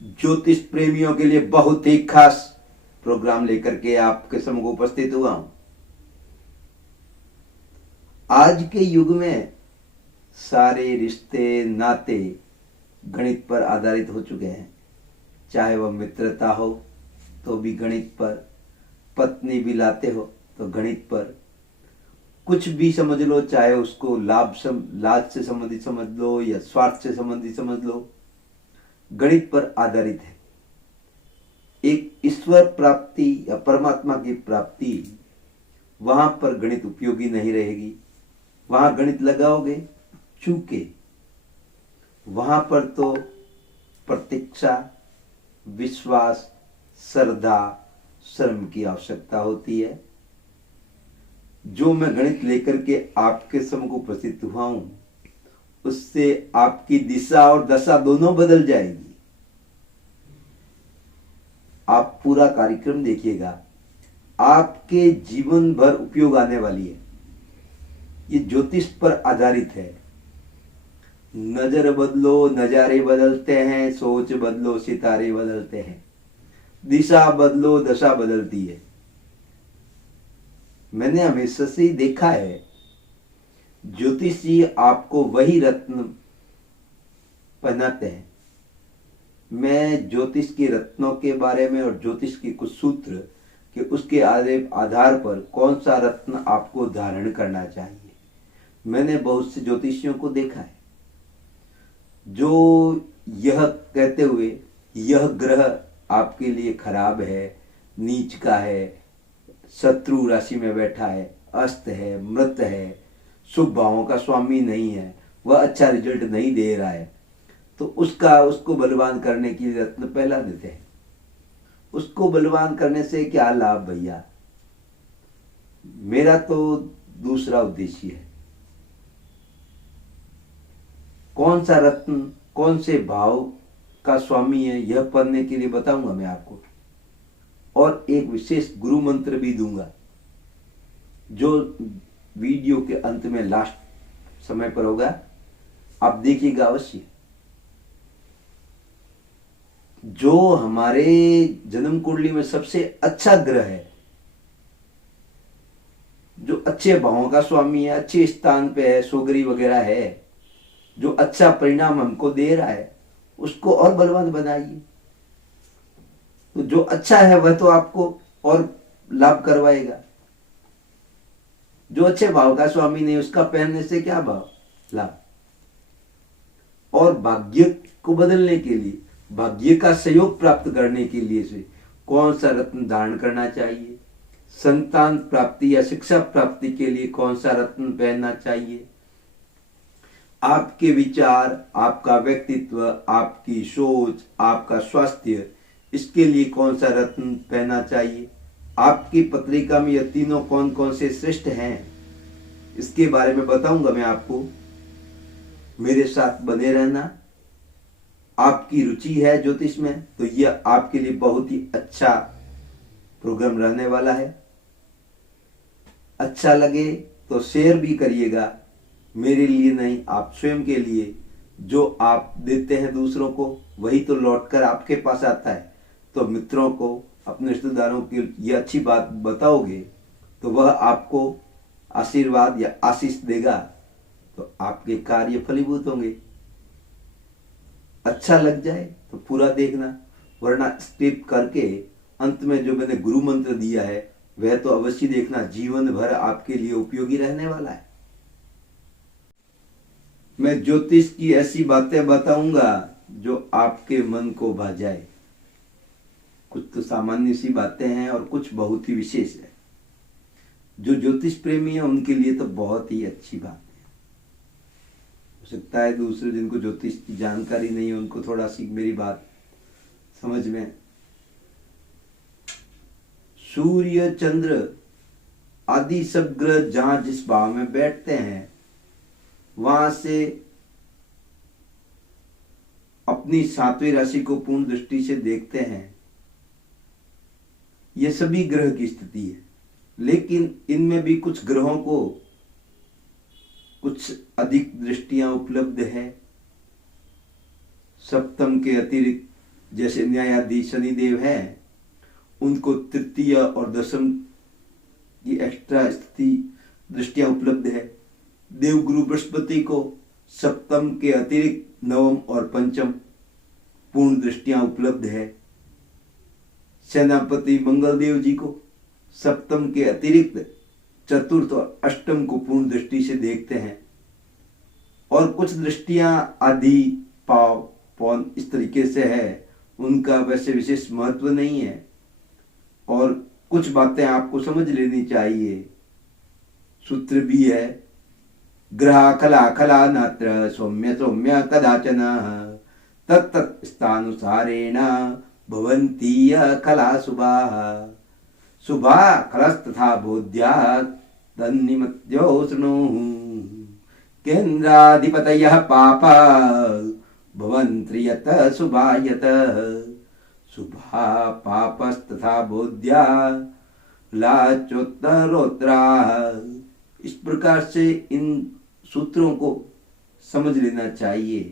ज्योतिष प्रेमियों के लिए बहुत ही खास प्रोग्राम लेकर के आपके सम्मुख उपस्थित हुआ हूं। आज के युग में सारे रिश्ते नाते गणित पर आधारित हो चुके हैं। चाहे वह मित्रता हो तो भी गणित पर, पत्नी भी लाते हो तो गणित पर, कुछ भी समझ लो, चाहे उसको लाज से संबंधित समझ लो या स्वार्थ से संबंधित समझ लो, गणित पर आधारित है। एक ईश्वर प्राप्ति या परमात्मा की प्राप्ति, वहां पर गणित उपयोगी नहीं रहेगी। वहां गणित लगाओगे चूके, वहां पर तो प्रतीक्षा, विश्वास, श्रद्धा, श्रम की आवश्यकता होती है। जो मैं गणित लेकर के आपके सम्मुख उपस्थित हुआ हूं, उससे आपकी दिशा और दशा दोनों बदल जाएगी। आप पूरा कार्यक्रम देखिएगा, आपके जीवन भर उपयोग आने वाली है। ये ज्योतिष पर आधारित है। नजर बदलो नजारे बदलते हैं, सोच बदलो सितारे बदलते हैं, दिशा बदलो दशा बदलती है। मैंने हमेशा से ही देखा है, ज्योतिष जी आपको वही रत्न पहनाते हैं। मैं ज्योतिष के रत्नों के बारे में और ज्योतिष के कुछ सूत्र कि उसके आधार पर कौन सा रत्न आपको धारण करना चाहिए, मैंने बहुत से ज्योतिषियों को देखा है जो यह कहते हुए यह ग्रह आपके लिए खराब है, नीच का है, शत्रु राशि में बैठा है, अस्त है, मृत है, शुभ भावों का स्वामी नहीं है, वह अच्छा रिजल्ट नहीं दे रहा है, तो उसको बलवान करने के लिए रत्न पहला देते हैं। उसको बलवान करने से क्या लाभ भैया? मेरा तो दूसरा उद्देश्य है। कौन सा रत्न कौन से भाव का स्वामी है, यह पढ़ने के लिए बताऊंगा मैं आपको, और एक विशेष गुरु मंत्र भी दूंगा जो वीडियो के अंत में लास्ट समय पर होगा। आप देखिएगा अवश्य। जो हमारे जन्म कुंडली में सबसे अच्छा ग्रह है, जो अच्छे भावों का स्वामी है, अच्छे स्थान पे है, सोगरी वगैरह है, जो अच्छा परिणाम हमको दे रहा है, उसको और बलवान बनाइए। तो जो अच्छा है वह तो आपको और लाभ करवाएगा। जो अच्छे भाव का स्वामी नहीं, उसका पहनने से क्या भाव लाभ? और भाग्य को बदलने के लिए, भाग्य का सहयोग प्राप्त करने के लिए से कौन सा रत्न धारण करना चाहिए, संतान प्राप्ति या शिक्षा प्राप्ति के लिए कौन सा रत्न पहनना चाहिए, आपके विचार, आपका व्यक्तित्व, आपकी सोच, आपका स्वास्थ्य, इसके लिए कौन सा रत्न पहनना चाहिए, आपकी पत्रिका में यह तीनों कौन कौन से श्रेष्ठ हैं, इसके बारे में बताऊंगा मैं आपको। मेरे साथ बने रहना। आपकी रुचि है ज्योतिष में तो यह आपके लिए बहुत ही अच्छा प्रोग्राम रहने वाला है। अच्छा लगे तो शेयर भी करिएगा, मेरे लिए नहीं, आप स्वयं के लिए। जो आप देते हैं दूसरों को, वही तो लौटकर आपके पास आता है। तो मित्रों को, अपने रिश्तेदारों की ये अच्छी बात बताओगे तो वह आपको आशीर्वाद या आशीष देगा, तो आपके कार्य फलीभूत होंगे। अच्छा लग जाए तो पूरा देखना, वरना स्किप करके अंत में जो मैंने गुरु मंत्र दिया है वह तो अवश्य देखना, जीवन भर आपके लिए उपयोगी रहने वाला है। मैं ज्योतिष की ऐसी बातें बताऊंगा जो आपके मन को भा जाए। कुछ तो सामान्य सी बातें हैं और कुछ बहुत ही विशेष है। जो ज्योतिष प्रेमी है उनके लिए तो बहुत ही अच्छी बात है। हो सकता है दूसरे जिनको ज्योतिष की जानकारी नहीं है उनको थोड़ा सी मेरी बात समझ में। सूर्य, चंद्र आदि सब ग्रह जहां जिस भाव में बैठते हैं, वहां से अपनी सातवीं राशि को पूर्ण दृष्टि से देखते हैं। ये सभी ग्रह की स्थिति है, लेकिन इनमें भी कुछ ग्रहों को कुछ अधिक दृष्टियां उपलब्ध है। सप्तम के अतिरिक्त जैसे न्यायाधीश शनिदेव हैं, उनको तृतीय और दशम की एक्स्ट्रा स्थिति दृष्टियां उपलब्ध है। देवगुरु बृहस्पति को सप्तम के अतिरिक्त नवम और पंचम पूर्ण दृष्टियां उपलब्ध है। सेनापति मंगल देव जी को सप्तम के अतिरिक्त चतुर्थ और अष्टम को पूर्ण दृष्टि से देखते हैं। और कुछ दृष्टियां आदि, पाव, पौन इस तरीके से है, उनका वैसे विशेष महत्व नहीं है। और कुछ बातें आपको समझ लेनी चाहिए। सूत्र भी है, ग्रह खला खला नात्र सौम्य सौम्य कदाचन तत्त स्थानुसारेण भवन्ति खला शुभा शुभा खलस्तथा बोध्या तन्निमत्यो शृणु केन्द्राधिपतयः पापा भवन्ति यत शुभा यत शुभा पापस्तथा बोध्या लाचोत्तरोत्तरा। इस प्रकार से इन सूत्रों को समझ लेना चाहिए।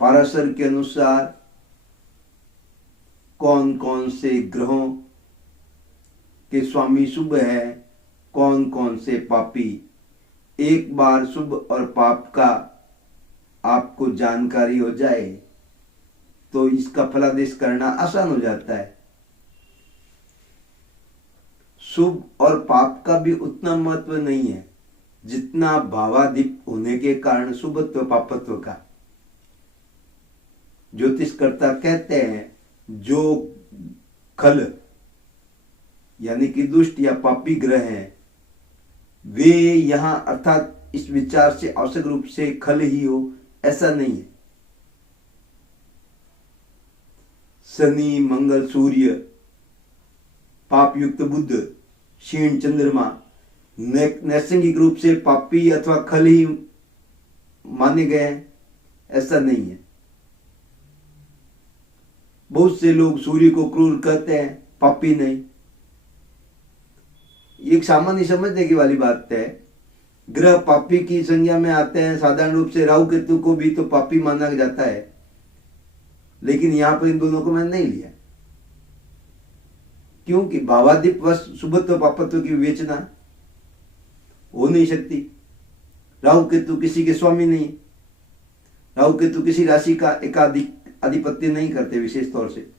पाराशर के अनुसार कौन कौन से ग्रहों के स्वामी शुभ है, कौन कौन से पापी, एक बार शुभ और पाप का आपको जानकारी हो जाए तो इसका फलादेश करना आसान हो जाता है। शुभ और पाप का भी उतना महत्व नहीं है जितना भावादीप होने के कारण शुभत्व पापत्व का। ज्योतिषकर्ता कहते हैं जो खल यानी कि दुष्ट या पापी ग्रह हैं वे यहां, अर्थात इस विचार से आवश्यक रूप से खल ही हो ऐसा नहीं है। शनि, मंगल, सूर्य, पाप युक्त बुध, क्षीण चंद्रमा नैसर्गिक रूप से पापी अथवा खल ही माने गए हैं ऐसा नहीं है। बहुत से लोग सूर्य को क्रूर कहते हैं, पापी नहीं। एक सामान्य समझने की वाली बात है। ग्रह पापी की संज्ञा में आते हैं। साधारण रूप से राहु केतु को भी तो पापी माना जाता है, लेकिन यहां पर इन दोनों को मैंने नहीं लिया क्योंकि भावादीप वश शुभत्व पापत्व की विवेचना हो नहीं सकती। राहु केतु किसी के स्वामी नहीं, राहु केतु किसी राशि का एकाधिक आधिपत्य नहीं करते। विशेष तौर से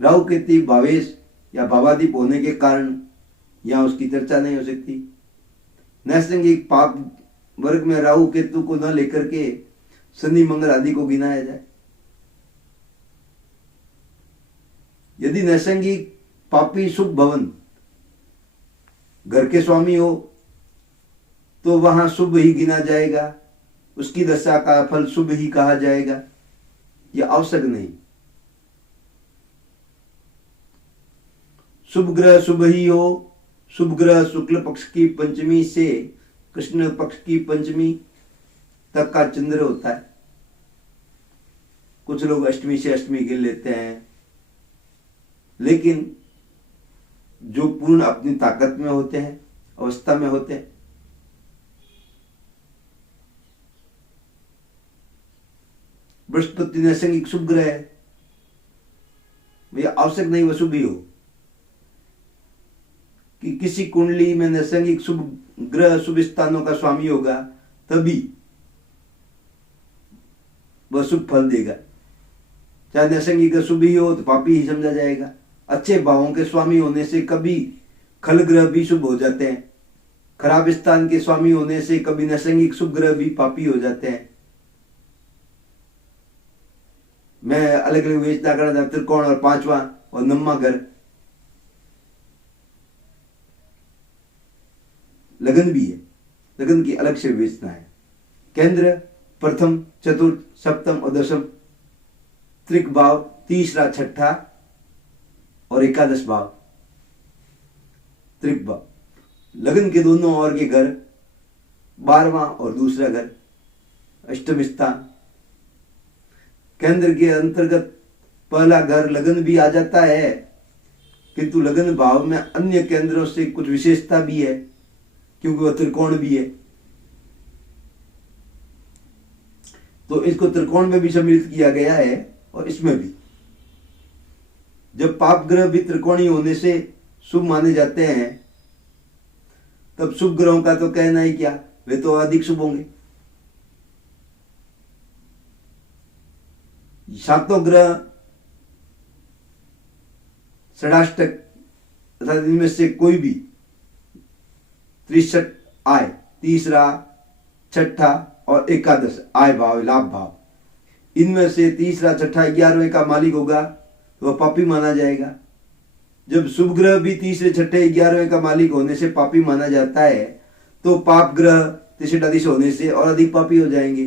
राहु केतु भावेश या भावादीप होने के कारण यहां उसकी चर्चा नहीं हो सकती। नैसर्गिक पाप वर्ग में राहु केतु को न लेकर के शनि मंगल आदि को गिनाया जाए। यदि नैसर्गिक पापी शुभ भवन घर के स्वामी हो तो वहां शुभ ही गिना जाएगा, उसकी दशा का फल शुभ ही कहा जाएगा। यह आवश्यक नहीं। शुभ ग्रह शुभ ही हो। शुभ ग्रह शुक्ल पक्ष की पंचमी से कृष्ण पक्ष की पंचमी तक का चंद्र होता है। कुछ लोग अष्टमी से अष्टमी गिन लेते हैं, लेकिन जो पूर्ण अपनी ताकत में होते हैं, अवस्था में होते हैं, बृहस्पति नैसर्गिक शुभ ग्रह है, यह आवश्यक नहीं वह शुभ ही हो कि किसी कुंडली में नैसर्गिक शुभ ग्रह शुभ स्थानों का स्वामी होगा तभी वह शुभ फल देगा। चाहे नैसर्गिक शुभ ही हो तो पापी ही समझा जाएगा। अच्छे भावों के स्वामी होने से कभी खल ग्रह भी शुभ हो जाते हैं। खराब स्थान के स्वामी होने से कभी नैसर्गिक शुभ ग्रह भी पापी हो जाते हैं। मैं अलग अलग विवेचना करना, त्रिकोण और पांचवा और नम्मा घर, लगन भी है, लगन की अलग से विवेचना है। केंद्र प्रथम, चतुर्थ, सप्तम और दशम, त्रिक भाव, तीसरा, छठा और एकादश भाव, त्रिक भाव। लगन के दोनों ओर के घर, 12वां और दूसरा घर, अष्टम स्थान। केंद्र के अंतर्गत पहला घर लगन भी आ जाता है, किंतु लगन भाव में अन्य केंद्रों से कुछ विशेषता भी है क्योंकि वह त्रिकोण भी है। तो इसको त्रिकोण में भी सम्मिलित किया गया है और इसमें भी। जब पाप ग्रह भी त्रिकोणीय होने से शुभ माने जाते हैं, तब शुभ ग्रहों का तो कहना ही क्या, वे तो अधिक शुभ होंगे। सातों ग्रह षडाष्टक अर्थात इनमें से कोई भी त्रिशठ आय, तीसरा, छठा और एकादश आय भाव, लाभ भाव, इनमें से तीसरा, छठा, 11वें का मालिक होगा तो वह पापी माना जाएगा। जब शुभ ग्रह भी तीसरे, छठे, 11वें का मालिक होने से पापी माना जाता है, तो पाप ग्रह त्रिशठाधीश होने से और अधिक पापी हो जाएंगे।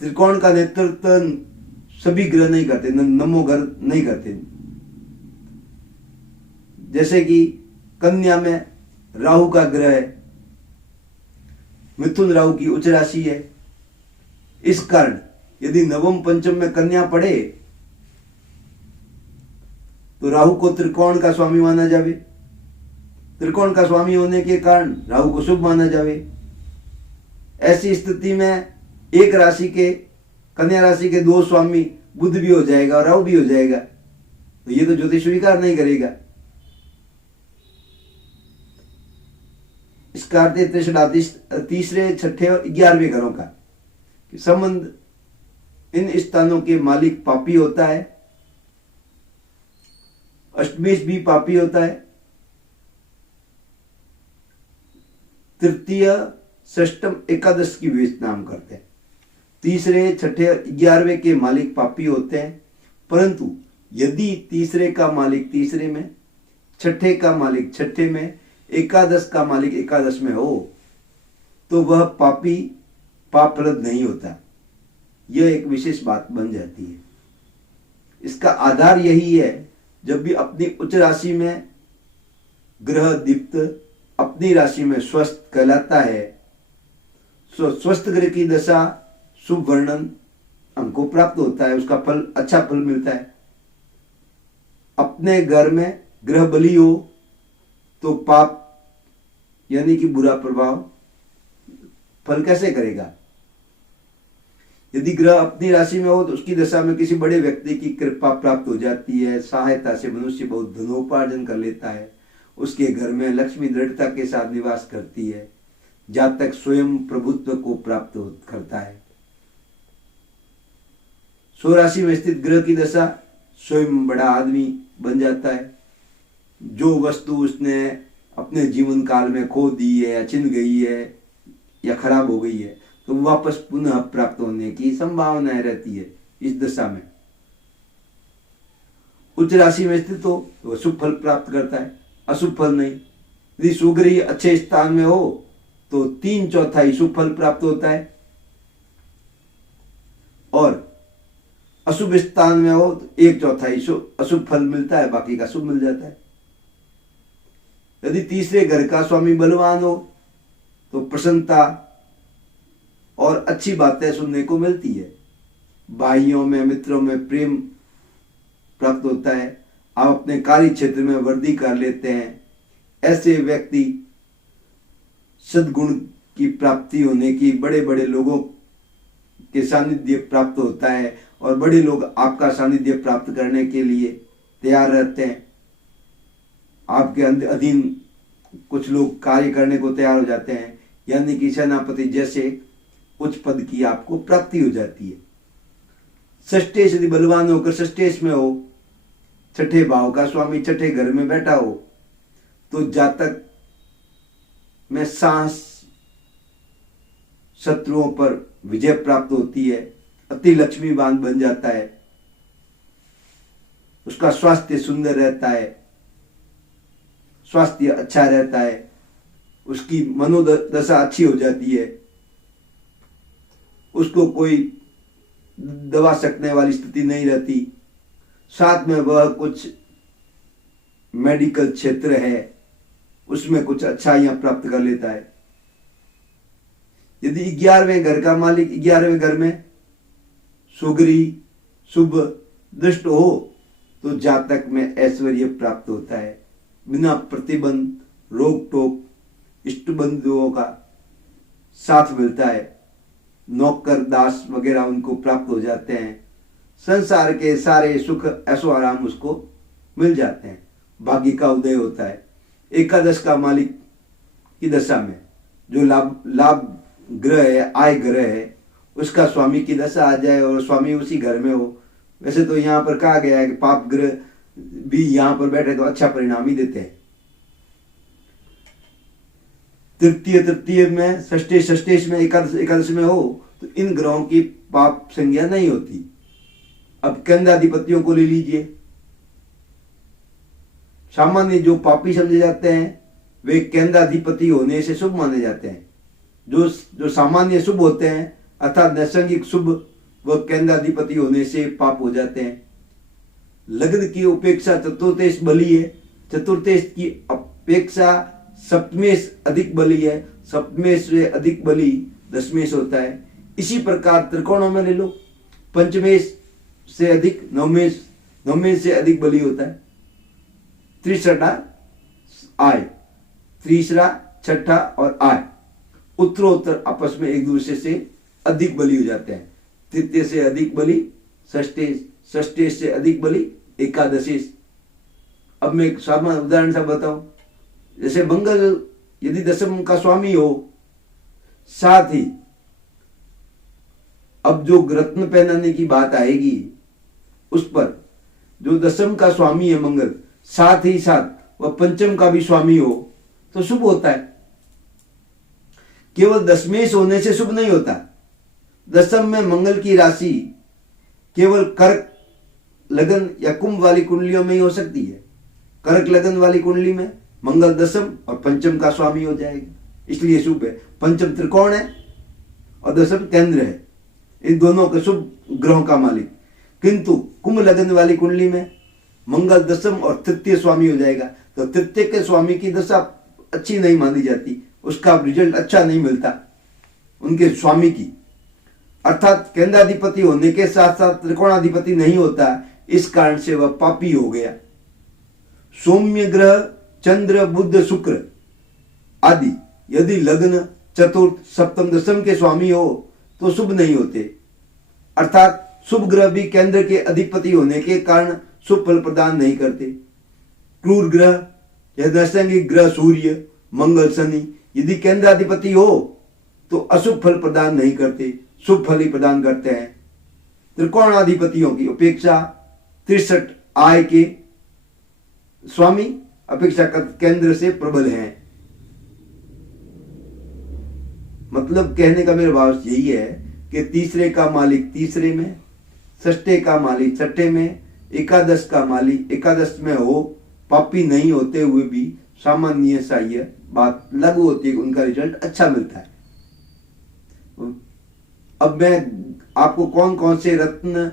त्रिकोण का नेतृत्व सभी ग्रह नहीं करते, नवमो ग्रह नहीं करते। जैसे कि कन्या में राहु का ग्रह है, मिथुन राहु की उच्च राशि है। इस कारण यदि नवम पंचम में कन्या पड़े तो राहु को त्रिकोण का स्वामी माना जावे। त्रिकोण का स्वामी होने के कारण राहु को शुभ माना जावे। ऐसी स्थिति में एक राशि के, कन्या राशि के 2 स्वामी बुध भी हो जाएगा और राहु भी हो जाएगा, तो ये तो ज्योतिष स्वीकार नहीं करेगा। इसका अर्थ त्रिशठाधीश तीसरे, छठे और 11वें घरों का संबंध, इन स्थानों के मालिक पापी होता है। अष्टमेश भी पापी होता है। तृतीय, षष्टम, एकादश की वे नाम करते हैं। तीसरे, छठे और 11वें के मालिक पापी होते हैं, परंतु यदि तीसरे का मालिक तीसरे में, छठे का मालिक छठे में, एकादश का मालिक एकादश में हो तो वह पापी पापप्रद नहीं होता। यह एक विशेष बात बन जाती है। इसका आधार यही है, जब भी अपनी उच्च राशि में ग्रह दीप्त अपनी राशि में स्वस्थ कहलाता है, स्वस्थ ग्रह की दशा शुभ वर्णन हमको प्राप्त होता है, उसका फल, अच्छा फल मिलता है। अपने घर में ग्रह बली हो तो पाप यानी कि बुरा प्रभाव फल कैसे करेगा। यदि ग्रह अपनी राशि में हो तो उसकी दशा में किसी बड़े व्यक्ति की कृपा प्राप्त हो जाती है, सहायता से मनुष्य बहुत धनोपार्जन कर लेता है, उसके घर में लक्ष्मी दृढ़ता के साथ निवास करती है, जातक स्वयं प्रभुत्व को प्राप्त करता है। स्वराशि में स्थित ग्रह की दशा स्वयं बड़ा आदमी बन जाता है। जो वस्तु उसने अपने जीवन काल में खो दी है या छिन गई है या खराब हो गई है, तो वापस पुनः प्राप्त होने की संभावना रहती है इस दशा में। उच्च राशि में स्थित हो तो वह शुभ फल प्राप्त करता है, अशुभ फल नहीं। यदि सुग्रही अच्छे स्थान में हो तो 3/4 शुभ फल प्राप्त होता है, और अशुभ स्थान में हो तो 1/4 अशुभ फल मिलता है, बाकी का शुभ मिल जाता है। यदि तीसरे घर का स्वामी बलवान हो तो प्रसन्नता और अच्छी बातें सुनने को मिलती है। भाइयों में, मित्रों में प्रेम प्राप्त होता है। आप अपने कार्य क्षेत्र में वृद्धि कर लेते हैं। ऐसे व्यक्ति सद्गुण की प्राप्ति होने की, बड़े बड़े लोगों के सानिध्य प्राप्त होता है, और बड़े लोग आपका सानिध्य प्राप्त करने के लिए तैयार रहते हैं। आपके अधीन कुछ लोग कार्य करने को तैयार हो जाते हैं, यानी कि सेनापति जैसे उच्च पद की आपको प्राप्ति हो जाती है। षष्ठेश यदि बलवान होकर षष्ठेश में हो, छठे भाव का स्वामी छठे घर में बैठा हो, तो जातक में साहस, शत्रुओं पर विजय प्राप्त होती है, अति लक्ष्मीवान बन जाता है, उसका स्वास्थ्य सुंदर रहता है, स्वास्थ्य अच्छा रहता है, उसकी मनोदशा अच्छी हो जाती है, उसको कोई दबा सकने वाली स्थिति नहीं रहती। साथ में वह कुछ मेडिकल क्षेत्र है उसमें कुछ अच्छाइयां प्राप्त कर लेता है। यदि 11वें घर का मालिक 11वें घर में सुग्री शुभ दृष्ट हो तो जातक में ऐश्वर्य प्राप्त होता है, बिना प्रतिबंध, रोक टोक, इष्ट बंधुओं का साथ मिलता है, नौकर दास वगैरह उनको प्राप्त हो जाते हैं, संसार के सारे सुख ऐसो आराम उसको मिल जाते हैं, भाग्य का उदय होता है। एकादश का मालिक की दशा में जो लाभ ग्रह है, आय ग्रह है, उसका स्वामी की दशा आ जाए और स्वामी उसी घर में हो। वैसे तो यहाँ पर कहा गया है कि पाप ग्रह भी यहाँ पर बैठे तो अच्छा परिणाम ही देते हैं। तृतीय में, षष्टेश में, एकादश में हो तो इन ग्रहों की पाप संज्ञा नहीं होती। अब केंद्राधिपतियों को ले लीजिए। सामान्य जो पापी समझे जाते हैं वे केंद्राधिपति होने से शुभ माने जाते हैं। जो सामान्य शुभ होते हैं अर्थात नैसर्गिक शुभ, वह केंद्राधिपति होने से पाप हो जाते हैं। लग्न की उपेक्षा चतुर्थेश बली है, चतुर्थेश की अपेक्षा सप्तमेश अधिक बली है, सप्तमेश से अधिक बली दशमेश होता है। इसी प्रकार त्रिकोणों में ले लो, पंचमेश से अधिक नवमेश, नवमेश से अधिक बली होता है। त्रिछठा आय, तीसरा छठा और आय उत्तरोत्तर आपस में एक दूसरे से अधिक बली हो जाते हैं। तृतीय से अधिक बली षष्टेश, षष्टेश से अधिक बली एकादशेश। अब मैं एक सामान्य उदाहरण सा बताऊं, जैसे मंगल यदि दशम का स्वामी हो, साथ ही अब जो रत्न पहनाने की बात आएगी उस पर जो दशम का स्वामी है मंगल, साथ ही साथ वह पंचम का भी स्वामी हो तो शुभ होता है। केवल दशमेश होने से शुभ नहीं होता। दशम में मंगल की राशि केवल कर्क लगन या कुंभ वाली कुंडलियों में ही हो सकती है। कर्क लगन वाली कुंडली में मंगल दशम और पंचम का स्वामी हो जाएगा, इसलिए शुभ है। पंचम त्रिकोण है और दशम केंद्र है, इन दोनों के शुभ ग्रहों का मालिक। किंतु कुंभ लगन वाली कुंडली में मंगल दशम और तृतीय स्वामी हो जाएगा, तो तृतीय के स्वामी की दशा अच्छी नहीं मानी जाती, उसका रिजल्ट अच्छा नहीं मिलता उनके स्वामी की। अर्थात केंद्राधिपति होने के साथ साथ त्रिकोणाधिपति नहीं होता, इस कारण से वह पापी हो गया। सौम्य ग्रह चंद्र बुध शुक्र आदि यदि लग्न चतुर्थ सप्तम दशम के स्वामी हो तो शुभ नहीं होते। अर्थात शुभ ग्रह भी केंद्र के अधिपति होने के कारण शुभ फल प्रदान नहीं करते। क्रूर ग्रह या नैसर्गिक ग्रह सूर्य मंगल शनि यदि केंद्राधिपति हो तो अशुभ फल प्रदान नहीं करते, शुभ फल ही प्रदान करते हैं। त्रिकोणाधिपतियों की उपेक्षा 63 आय के स्वामी अपेक्षाकृत केंद्र से प्रबल हैं। मतलब कहने का मेरा भाव यही है कि तीसरे का मालिक तीसरे में, षष्ठे का मालिक छठे में, एकादश का मालिक एकादश में हो, पापी नहीं होते हुए भी सामान्य सा यह बात लागू होती है, उनका रिजल्ट अच्छा मिलता है। अब मैं आपको कौन कौन से रत्न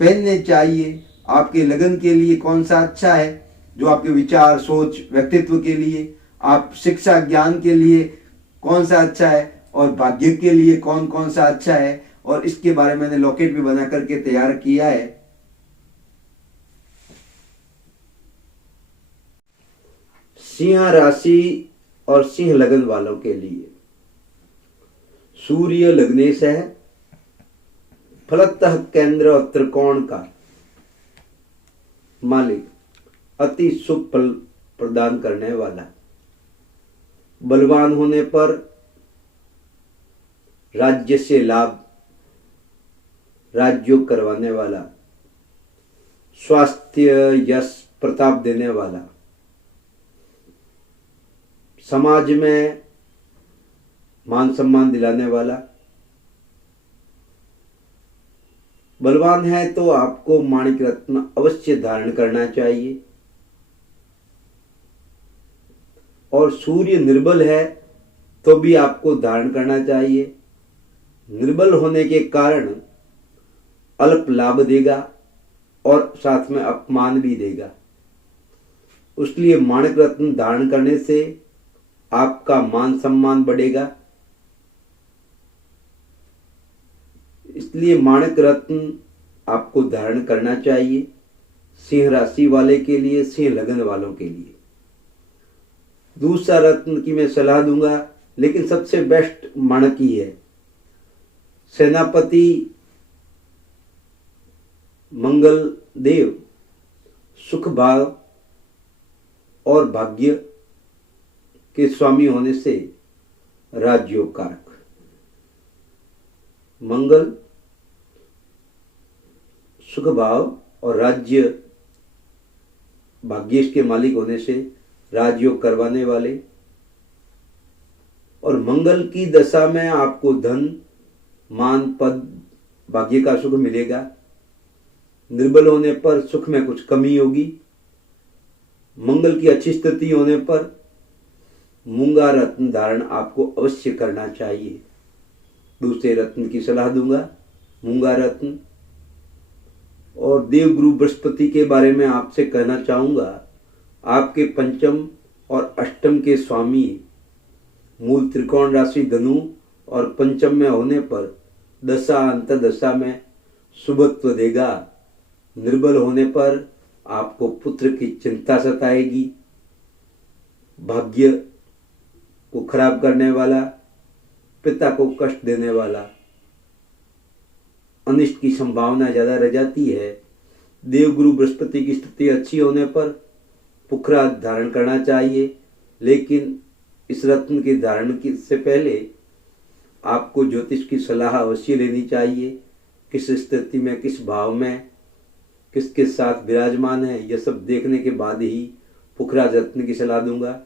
पहनने चाहिए, आपके लगन के लिए कौन सा अच्छा है, जो आपके विचार सोच व्यक्तित्व के लिए, आप शिक्षा ज्ञान के लिए कौन सा अच्छा है और भाग्य के लिए कौन कौन सा अच्छा है, और इसके बारे में मैंने लॉकेट भी बना करके तैयार किया है। सिंह राशि और सिंह लगन वालों के लिए सूर्य लग्नेश है, फलतः केंद्र और त्रिकोण का मालिक, अति शुभ फल प्रदान करने वाला, बलवान होने पर राज्य से लाभ, राजयोग करवाने वाला, स्वास्थ्य यश प्रताप देने वाला, समाज में मान सम्मान दिलाने वाला। बलवान है तो आपको माणिक रत्न अवश्य धारण करना चाहिए, और सूर्य निर्बल है तो भी आपको धारण करना चाहिए। निर्बल होने के कारण अल्प लाभ देगा और साथ में अपमान भी देगा, उसलिए माणिक रत्न धारण करने से आपका मान सम्मान बढ़ेगा। इसलिए माणिक रत्न आपको धारण करना चाहिए, सिंह राशि वाले के लिए, सिंह लगन वालों के लिए। दूसरा रत्न की मैं सलाह दूंगा लेकिन सबसे बेस्ट माणकी है। सेनापति मंगल देव सुख भाव और भाग्य के स्वामी होने से राजयोग कारक। मंगल सुख भाव और राज्य भाग्येश के मालिक होने से राजयोग करवाने वाले। और मंगल की दशा में आपको धन मान पद भाग्य का सुख मिलेगा। निर्बल होने पर सुख में कुछ कमी होगी। मंगल की अच्छी स्थिति होने पर मूंगा रत्न धारण आपको अवश्य करना चाहिए। दूसरे रत्न की सलाह दूंगा, मूंगा रत्न। और देवगुरु बृहस्पति के बारे में आपसे कहना चाहूंगा, आपके पंचम और अष्टम के स्वामी मूल त्रिकोण राशि धनु और पंचम में होने पर दशा अंतर्दशा में शुभत्व देगा। निर्बल होने पर आपको पुत्र की चिंता सताएगी। भाग्य को खराब करने वाला, पिता को कष्ट देने वाला, अनिष्ट की संभावना ज्यादा रह जाती है। देवगुरु बृहस्पति की स्थिति अच्छी होने पर पुखरा धारण करना चाहिए, लेकिन इस रत्न के धारण की से पहले आपको ज्योतिष की सलाह अवश्य लेनी चाहिए। किस स्थिति में, किस भाव में, किसके साथ विराजमान है, यह सब देखने के बाद ही पुखरा रत्न की सलाह दूंगा।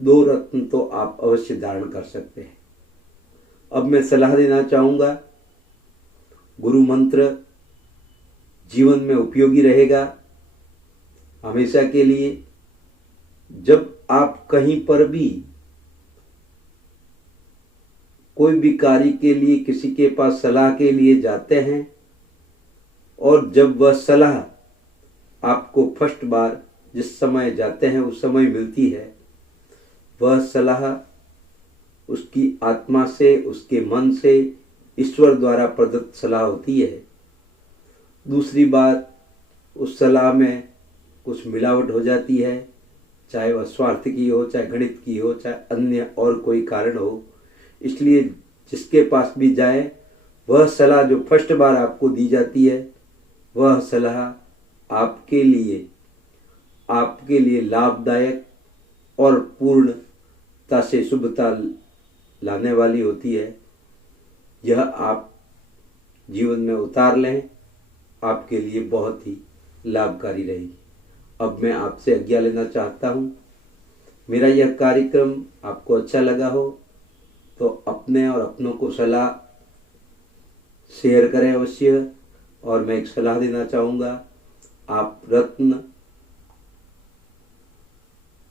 2 रत्न तो आप अवश्य धारण कर सकते हैं। अब मैं सलाह देना चाहूंगा, गुरु मंत्र जीवन में उपयोगी रहेगा हमेशा के लिए। जब आप कहीं पर भी कोई भी कार्य के लिए किसी के पास सलाह के लिए जाते हैं और जब वह सलाह आपको फर्स्ट बार जिस समय जाते हैं उस समय मिलती है, वह सलाह उसकी आत्मा से, उसके मन से, ईश्वर द्वारा प्रदत्त सलाह होती है। दूसरी बात, उस सलाह में कुछ मिलावट हो जाती है, चाहे वह स्वार्थ की हो, चाहे गणित की हो, चाहे अन्य और कोई कारण हो। इसलिए जिसके पास भी जाए, वह सलाह जो फर्स्ट बार आपको दी जाती है, वह सलाह आपके लिए लाभदायक और पूर्णता से शुभता लाने वाली होती है। यह आप जीवन में उतार लें, आपके लिए बहुत ही लाभकारी रहेगी। अब मैं आपसे आज्ञा लेना चाहता हूँ। मेरा यह कार्यक्रम आपको अच्छा लगा हो तो अपने और अपनों को सलाह शेयर करें अवश्य। और मैं एक सलाह देना चाहूँगा, आप रत्न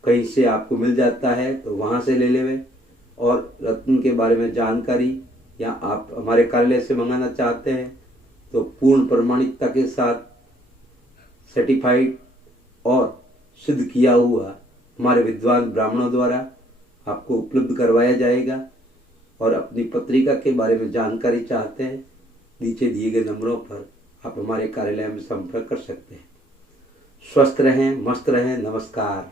कहीं से आपको मिल जाता है तो वहाँ से ले लेवे। और रत्न के बारे में जानकारी या आप हमारे कार्यालय से मंगाना चाहते हैं तो पूर्ण प्रमाणिकता के साथ सर्टिफाइड और सिद्ध किया हुआ हमारे विद्वान ब्राह्मणों द्वारा आपको उपलब्ध करवाया जाएगा। और अपनी पत्रिका के बारे में जानकारी चाहते हैं, नीचे दिए गए नंबरों पर आप हमारे कार्यालय में संपर्क कर सकते हैं। स्वस्थ रहें, मस्त रहें। नमस्कार।